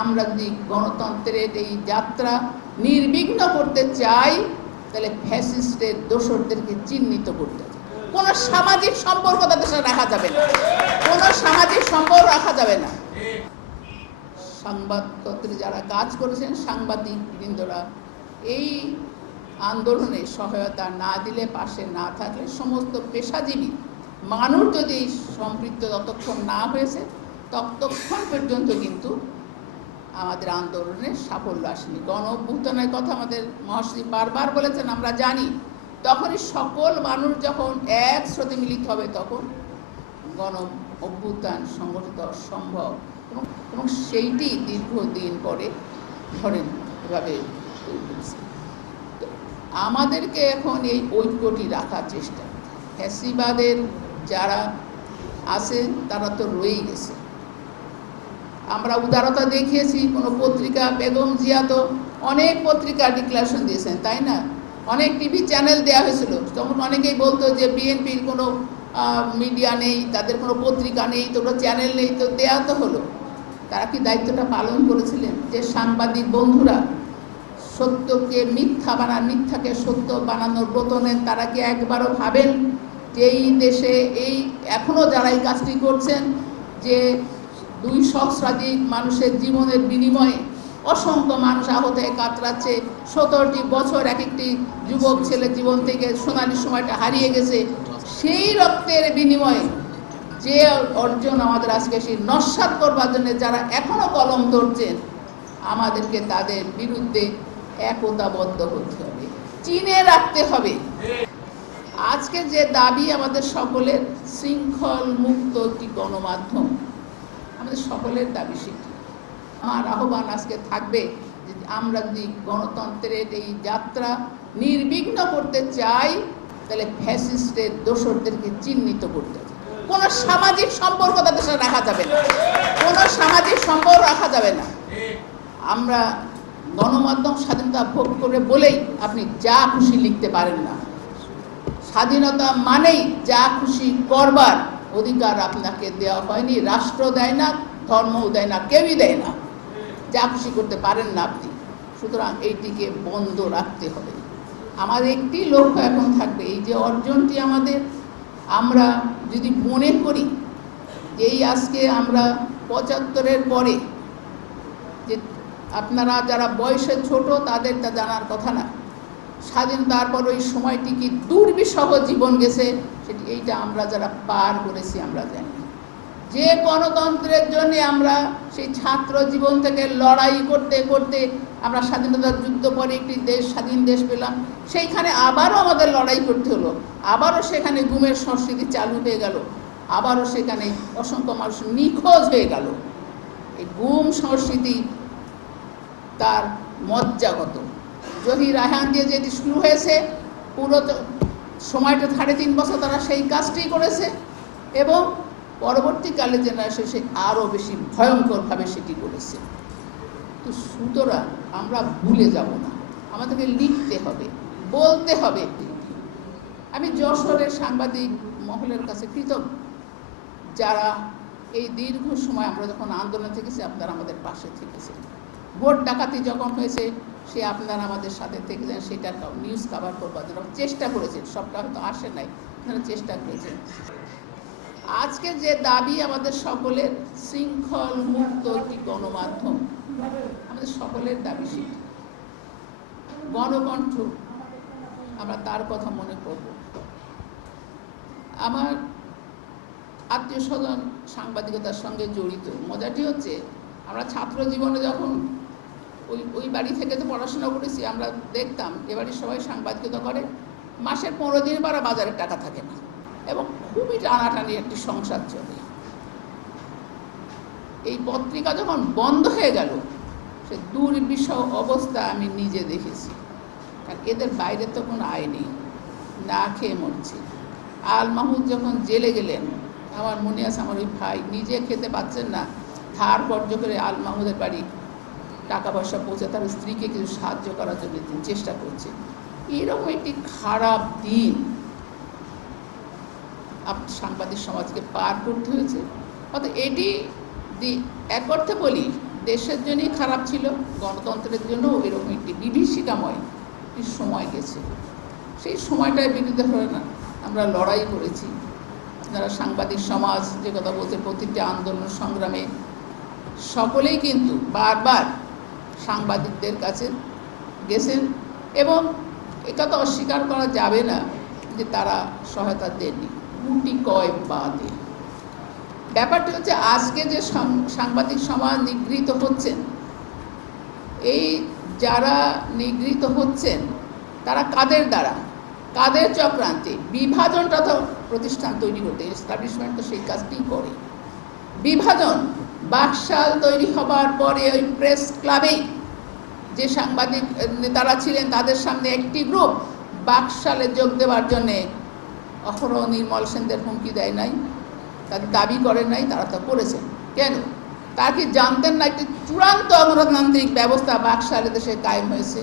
আমরা যদি গণতন্ত্রের এই যাত্রা নির্বিঘ্ন করতে চাই, তাহলে ফ্যাসিস্টের দোসরদেরকে চিহ্নিত করতে হবে। কোনো সামাজিক সম্পর্ক তাদের সাথে রাখা যাবে না। কোনো সামাজিক সম্পর্ক রাখা যাবে না। সংবাদপত্রে যারা কাজ করেছেন সাংবাদিক বৃন্দরা এই আন্দোলনে সহায়তা না দিলে, পাশে না থাকলে সমস্ত পেশাজীবী মানুষ যদি সম্পৃক্ত ততক্ষণ না হয়েছে, ততক্ষণ পর্যন্ত কিন্তু আমাদের আন্দোলনে সাফল্য আসেনি। গণ অভ্যুত্থানের কথা আমাদের মহাশ্রী বারবার বলেছেন, আমরা জানি। তখনই সকল মানুষ যখন এক স্রোতে মিলিত হবে, তখন গণ অভ্যুত্থান সংগঠিত সম্ভব। এবং এবং সেইটি দীর্ঘদিন পরে ধরেন এভাবে আমাদেরকে এখন এই ঐক্যটি রাখার চেষ্টা। ফ্যাসিবাদের যারা আছেন তারা তো রয়েই গেছে। আমরা উদারতা দেখিয়েছি, কোনো পত্রিকা, বেগম জিয়া তো অনেক পত্রিকা ডিক্লারেশন দিয়েছেন, তাই না? অনেক টিভি চ্যানেল দেওয়া হয়েছিল, তখন অনেকেই বলতো যে বিএনপির কোনো মিডিয়া নেই, তাদের কোনো পত্রিকা নেই তো কোনো চ্যানেল নেই, তো দেয়া তো হলো। তারা কি দায়িত্বটা পালন করেছিলেন? যে সাংবাদিক বন্ধুরা সত্যকে মিথ্যা বানান, মিথ্যাকে সত্য বানানোর ব্রত নেন তারা কি একবারও ভাবেন যে এই দেশে এই এখনও যারা এই কাজটি করছেন, যে দুই সহস্রাধিক মানুষের জীবনের বিনিময়ে অসংখ্য মানুষ আহত কাতরাচ্ছে। সতেরোটি বছর এক একটি যুবক ছেলে জীবন থেকে সোনালি সময়টা হারিয়ে গেছে। সেই রক্তের বিনিময়ে যে অর্জন আমাদের আজকে সেই নস্বাত করবার জন্য যারা এখনও কলম ধরছেন, আমাদেরকে তাদের বিরুদ্ধে একতাবদ্ধ হতে হবে, চিনে রাখতে হবে। আজকে যে দাবি আমাদের সকলের শৃঙ্খল মুক্ত একটি গণমাধ্যম আমাদের সকলের দাবি সেটি আমার আহ্বান আজকে থাকবে যে আমরা যদি গণতন্ত্রের এই যাত্রা নির্বিঘ্ন করতে চাই, তাহলে ফ্যাসিস্টের দোসরদেরকে চিহ্নিত করতে কোনো সামাজিক সম্পর্ক তাদের সাথে রাখা যাবে না। কোনো সামাজিক সম্পর্ক রাখা যাবে না। আমরা গণমাধ্যম স্বাধীনতা ভোগ করে বলেই আপনি যা খুশি লিখতে পারেন না। স্বাধীনতা মানেই যা খুশি করবার। অধিকার আপনাকে দেওয়া হয়নি, রাষ্ট্র দেয় না, ধর্মও দেয় না, কেউই দেয় না। যা খুশি করতে পারেন না আপনি। সুতরাং এইটিকে বন্ধ রাখতে হবে। আমাদের একটি লক্ষ্য এখন থাকবে, এই যে অর্জনটি আমাদের। আমরা যদি মনে করি যে এই আজকে আমরা পঁচাত্তরের পরে যে আপনারা যারা বয়সে ছোট, তাদের তা জানার কথা না। স্বাধীনতার পর ওই সময়টি কি দুর্বিষহ জীবন গেছে, সেটি এইটা আমরা যারা পার করেছি আমরা জানি। যে গণতন্ত্রের জন্য আমরা সেই ছাত্র জীবন থেকে লড়াই করতে করতে আমরা স্বাধীনতার যুদ্ধ পরে একটি দেশ, স্বাধীন দেশ পেলাম, সেইখানে আবারও আমাদের লড়াই করতে হলো। আবারও সেখানে গুমের সংস্কৃতি চালু হয়ে গেল। আবারও সেখানে অসংখ্য মানুষ নিখোঁজ হয়ে গেল। এই গুম সংস্কৃতি তার মজ্জাগত। জহির রায়হান দিয়ে যেটি শুরু হয়েছে, পুরো সময়টা সাড়ে তিন বছর তারা সেই কাজটি করেছে এবং পরবর্তীকালে জেনারেশন সে আরও বেশি ভয়ঙ্করভাবে সেটি করেছে। তো সুতরাং আমরা ভুলে যাব না। আমাদেরকে লিখতে হবে, বলতে হবে আমি যশোরের সাংবাদিক মহলের কাছে কৃতজ্ঞ। যারা এই দীর্ঘ সময় আমরা যখন আন্দোলন থেকেছি, আপনারা আমাদের পাশে থেকেছেন। ভোট ডাকাতি যখন হয়েছে সে আপনারা আমাদের সাথে থেকেছেন সেটা নিউজ কাভার করবার জন্য। চেষ্টা করেছেন, সবটা হয়তো আসে নাই, আপনারা চেষ্টা করেছেন। আজকে যে দাবি আমাদের সকলের, শৃঙ্খল মুক্ত একটি গণমাধ্যম, আমাদের সকলের দাবি সেটি। গণকণ্ঠ, আমরা তার কথা মনে করব। আমার আত্মীয় স্বজন সাংবাদিকতার সঙ্গে জড়িত। মজাটি হচ্ছে, আমরা ছাত্র জীবনে যখন ওই ওই বাড়ি থেকে তো পড়াশোনা করেছি, আমরা দেখতাম এ বাড়ির সবাই সাংবাদিকতা করে, মাসের পনেরো দিন বারা বাজারের টাকা থাকে না। এবং খুবই টানাটানি একটি সংসার চলে। এই পত্রিকা যখন বন্ধ হয়ে গেল, সে দুর্বিষহ অবস্থা আমি নিজে দেখেছি। কারণ এদের বাইরে তো কোনো আয় নেই, না খেয়ে মরছি। আল মাহমুদ যখন জেলে গেলেন, আমার মনে আছে আমার ওই ভাই নিজে খেতে পাচ্ছেন না, ধার কর্য করে আল মাহমুদের বাড়ি টাকা পয়সা পৌঁছে তার স্ত্রীকে কিছু সাহায্য করার জন্য তিনি চেষ্টা করছে। এরকম একটি খারাপ দিন সাংবাদিক সমাজকে পার করতে হয়েছে। অর্থাৎ এটি এক অর্থে বলি, দেশের জন্যই খারাপ ছিল, গণতন্ত্রের জন্য এরকম একটি বিভীষিকাময় একটি সময় গেছে। সেই সময়টায় বিরুদ্ধে হয়ে না, আমরা লড়াই করেছি। যারা সাংবাদিক সমাজ, যে কথা বলছে, প্রতিটি আন্দোলন সংগ্রামে, সকলেই কিন্তু বারবার সাংবাদিকদের কাছে গেছেন এবং এটা তো অস্বীকার করা যাবে না যে তারা সহায়তা দেননি। গুটি কয় বাদে। ব্যাপারটি হচ্ছে আজকে যে সাংবাদিক সমাজ নিগৃহীত হচ্ছেন, এই যারা নিগৃহীত হচ্ছেন, তারা কাদের দ্বারা? কাদের চক্রান্তে? বিভাজনটা তো প্রতিষ্ঠান তৈরি করতে। এস্টাবলিশমেন্ট তো সেই কাজটিই করে। বিভাজন বাকশাল তৈরি হবার পরে ওই প্রেস ক্লাবেই যে সাংবাদিক নেতারা ছিলেন তাদের সামনে একটি গ্রুপ বাকশালে যোগ দেওয়ার জন্যে অহরহ নির্মল সেনদের হুমকি দেয় নাই, তাদের দাবি করে নাই, তারা তা করেছেন কেন? তারা কি জানতেন না একটি চূড়ান্ত গণতান্ত্রিক ব্যবস্থা বাকশালে দেশে কায়েম হয়েছে?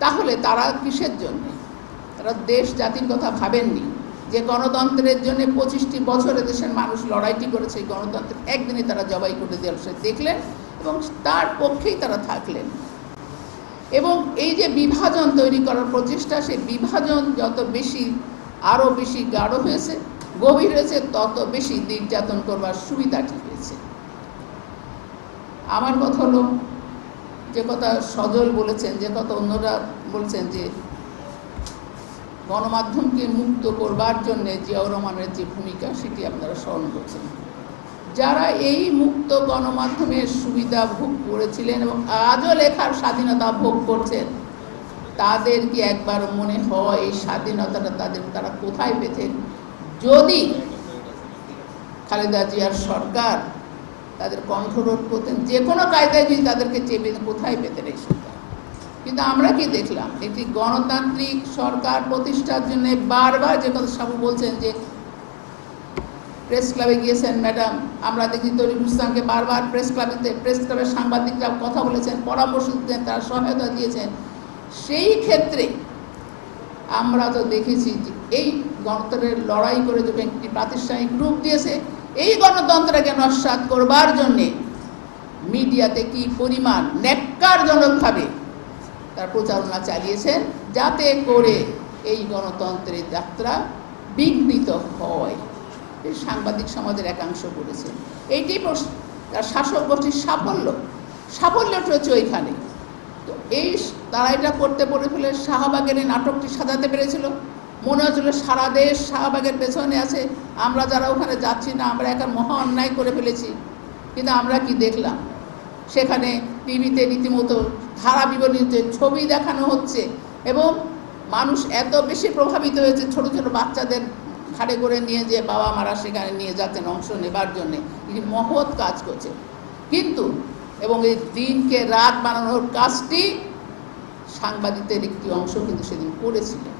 তাহলে তারা কিসের জন্যে? তারা দেশ জাতির কথা ভাবেননি। যে গণতন্ত্রের জন্য পঁচিশটি বছরে দেশের মানুষ লড়াইটি করেছে, এই গণতন্ত্রের একদিনে তারা জবাই করে দেওয়ার সে দেখলেন এবং তার পক্ষেই তারা থাকলেন। এবং এই যে বিভাজন তৈরি করার প্রচেষ্টা, সেই বিভাজন যত বেশি, আরও বেশি গাঢ় হয়েছে, গভীর হয়েছে, তত বেশি নির্যাতন করবার সুবিধাটি হয়েছে আমার কথা হলো, যে কথা সজল বলেছেন, যে কথা অন্যরা বলছেন যে গণমাধ্যমকে মুক্ত করবার জন্যে জিয়াউর রহমানের যে ভূমিকা, সেটি আপনারা স্মরণ করছেন। যারা এই মুক্ত গণমাধ্যমের সুবিধা ভোগ করেছিলেন এবং আজও লেখার স্বাধীনতা ভোগ করছেন তাদের কি একবার মনে হয় এই স্বাধীনতাটা তাদের, তারা কোথায় পেতেন? যদি খালেদা জিয়ার সরকার তাদের কণ্ঠরোধ করতেন, যে কোনো কায়দায় যদি তাদেরকে চেপে, কোথায় পেতেন এই সরকার? কিন্তু আমরা কি দেখলাম? একটি গণতান্ত্রিক সরকার প্রতিষ্ঠার জন্য বারবার যে কথা সাবু বলছেন যে প্রেস ক্লাবে গিয়েছেন ম্যাডাম আমরা দেখি তরিকুল ইসলামকে বারবার প্রেস ক্লাবে প্রেস ক্লাবের সাংবাদিকরা কথা বলেছেন, পরামর্শ দিতেন, তারা সহায়তা দিয়েছেন। সেই ক্ষেত্রে আমরা তো দেখেছি যে এই গণতন্ত্রের লড়াই করে যখন একটি প্রাতিষ্ঠানিক রূপ দিয়েছে, এই গণতন্ত্রকে নস্বাত করবার জন্যে মিডিয়াতে কি পরিমাণ ন্যাক্কারজনকভাবে তার প্রচারণা চালিয়েছেন যাতে করে এই গণতন্ত্রের যাত্রা বিঘ্নিত হয়। সাংবাদিক সমাজের একাংশ করেছে এইটি তার শাসক গোষ্ঠীর সাফল্য। সাফল্যটা হচ্ছে ওইখানে। তো এই তারা এটা করতে পড়ে ফেলে শাহবাগের এই নাটকটি সাজাতে পেরেছিল। মনে হচ্ছিল সারা দেশ শাহবাগের পেছনে আছে। আমরা যারা ওখানে যাচ্ছি না, আমরা একটা মহা অন্যায় করে ফেলেছি। কিন্তু আমরা কি দেখলাম? সেখানে টিভিতে রীতিমতো ধারা বিবরণীতে ছবি দেখানো হচ্ছে এবং মানুষ এত বেশি প্রভাবিত হয়েছে ছোট ছোট বাচ্চাদের ঘাড়ে করে নিয়ে যে বাবা মারা সেখানে নিয়ে যাচ্ছেন, অংশ নেবার জন্যে। এটি মহৎ কাজ করছে কিন্তু, এবং এই দিনকে রাত বানানোর কাজটি সাংবাদিকদের একটি অংশ কিন্তু সেদিন করেছিলেন।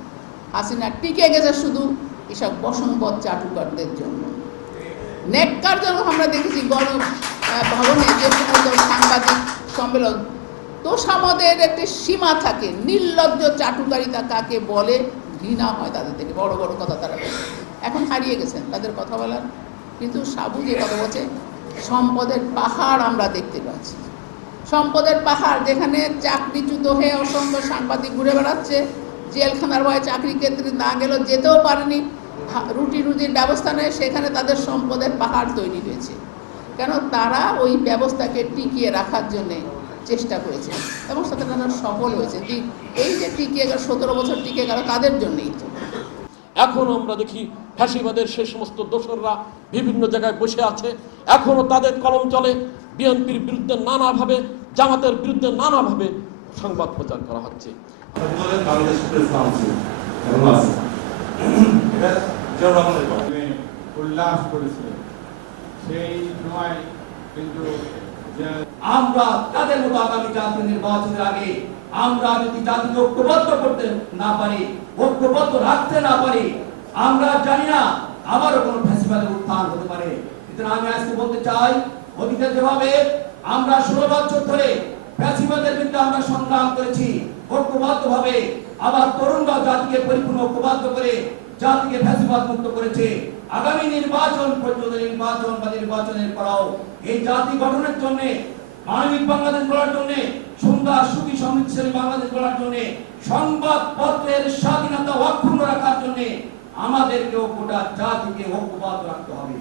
হাসিনা টিকে গেছে শুধু এসব বসম্পদ চাটুকারদের জন্য। নেককারজনক আমরা দেখেছি, গণ ভবনে যে সমস্ত সাংবাদিক সম্মেলন তোষামদের একটি সীমা থাকে, নির্লজ্জ চাটুকারিতা কাকে বলে, ঘৃণা হয় তাদের থেকে, বড় বড় কথা তারা এখন হারিয়ে গেছেন তাদের কথা বলার। কিন্তু সাবু যে কথা বলছে, সম্পদের পাহাড় আমরা দেখতে পাচ্ছি। সম্পদের পাহাড় যেখানে চাকরিচ্যুত হয়ে অসংখ্য সাংবাদিক ঘুরে বেড়াচ্ছে, জেলখানার ভয়ে চাকরি ক্ষেত্রে না গেলেও যেতেও পারেনি। রুটি রুজির ব্যবস্থা নেয় সেখানে তাদের সম্পদের পাহাড় তৈরি হয়েছে। কেন? তারা ওই ব্যবস্থাকে টিকিয়ে রাখার জন্যে চেষ্টা করেছে। এবং সাথে তারা সফল হয়েছে। এই যে টিকিয়ে গেল সতেরো বছর টিকে গেল তাদের জন্যই তো। এখন আমরা দেখি ফ্যাসিবাদের সে সমস্ত দোসররা বিভিন্ন জায়গায় বসে আছে। এখনও তাদের কলম চলে। বিএনপির বিরুদ্ধে নানাভাবে জামাতের বিরুদ্ধে নানাভাবে সংবাদ প্রচার করা হচ্ছে। উল্লাস করেছিলেন সেই সময় কিন্তু আমরা তাদের মতো আগামী জাতীয় নির্বাচনের আগে আমরা যদি জাতিকে ঐক্যবদ্ধ করতে না পারি, ঐক্যবদ্ধ রাখতে না পারি, আমরা জানি না আবারও কোনো ফ্যাসিবাদের উত্থান হতে পারে। কিন্তু আমি আজকে বলতে চাই, অতীতে যেভাবে আমরা ষোলো বছর ধরে ফ্যাসিবাদের বিরুদ্ধে আমরা সংগ্রাম করেছি ঐক্যবদ্ধ ভাবে আবার তরুণরা জাতিকে পরিপূর্ণ ঐক্যবদ্ধ করে, জাতিকে ফ্যাসিবাদ মুক্ত করেছে। আগামী নির্বাচন পর্যন্ত নির্বাচন বা নির্বাচনের পরাও এই জাতি গঠনের জন্য, মানবিক বাংলাদেশ গড়ার জন্য, সুন্দর সুখী সমৃদ্ধশালী বাংলাদেশ গড়ার জন্য, সংবাদপত্রের স্বাধীনতা অক্ষুণ্ণ রাখার জন্য আমাদেরকেও গোটা জাতিকে ঐক্যবদ্ধ রাখতে হবে।